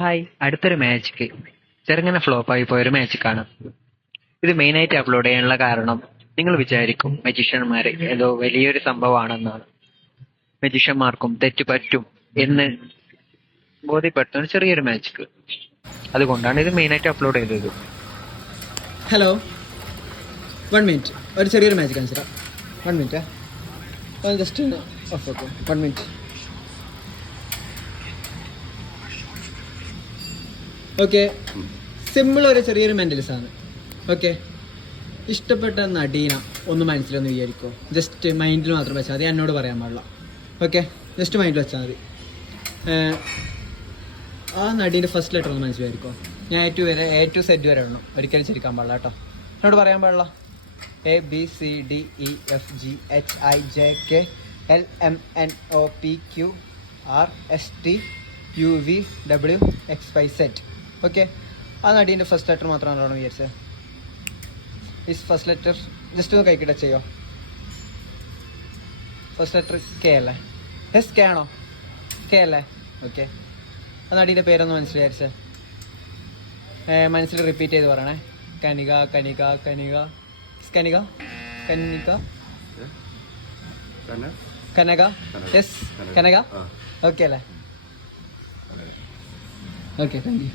Hi, അടുത്തൊരു magic ചെറുങ്ങനെ ഫ്ലോപ്പായി പോയൊരു മാജിക്കാണ്. ഇത് മെയിനായിട്ട് അപ്ലോഡ് ചെയ്യാനുള്ള കാരണം നിങ്ങൾ വിചാരിക്കും മജീഷ്യന്മാര് ഏതോ വലിയൊരു സംഭവമാണെന്നാണ്. മജീഷ്യന്മാർക്കും തെറ്റ് പറ്റും എന്ന് ബോധ്യപ്പെടുത്തുന്ന ചെറിയൊരു മാജിക്. അതുകൊണ്ടാണ് ഇത് മെയിനായിട്ട് അപ്ലോഡ് ചെയ്തത്. Hello, 1 minute. ഒരു ചെറിയൊരു മാജിക് കാണിച്ചു തരാം. 1 minute. Just of okay. 1 minute. Okay, simple ഒരു ചെറിയൊരു മെൻ്റലിസം ആണ്. ഓക്കെ, ഇഷ്ടപ്പെട്ട നടീന ഒന്ന് മനസ്സിലൊന്ന് വിചാരിക്കുമോ? ജസ്റ്റ് മൈൻഡിൽ മാത്രം വെച്ചാൽ മതി, എന്നോട് പറയാൻ പാടില്ല. ഓക്കെ, ജസ്റ്റ് മൈൻഡിൽ വെച്ചാൽ മതി. ആ നടീൻ്റെ ഫസ്റ്റ് ലെറ്റർ ഒന്ന് മനസ്സിൽ വിചാരിക്കുമോ? ഞാൻ എ ടു സെഡ് വരെ ഇടണം, ഒരിക്കലും ചിരിക്കാൻ പാടില്ല കേട്ടോ. എന്നോട് പറയാൻ പാടില്ല. ABCDEFGHIJKLMNOPQRSTUVWXYZ. ഓക്കെ, ആ നടീൻ്റെ ഫസ്റ്റ് ലെറ്റർ മാത്രമാണോ വിചാരിച്ചത്? ഈ ഫസ്റ്റ് ലെറ്റർ ജസ്റ്റ് ഒന്ന് കൈക്കിട്ട ചെയ്യോ? ഫസ്റ്റ് ലെറ്റർ കെ അല്ലേ? യെസ്, കെ ആണോ? കെ അല്ലേ? ഓക്കെ, ആ നടീൻ്റെ പേരൊന്ന് മനസ്സിലായിരിച്ചേ. മനസ്സിൽ റിപ്പീറ്റ് ചെയ്ത് പറയണേ. കനിക കനിക കനിക കനിക കനിക കനക. യെസ്, കനക. ഓക്കെ അല്ലേ? Okay, thank you.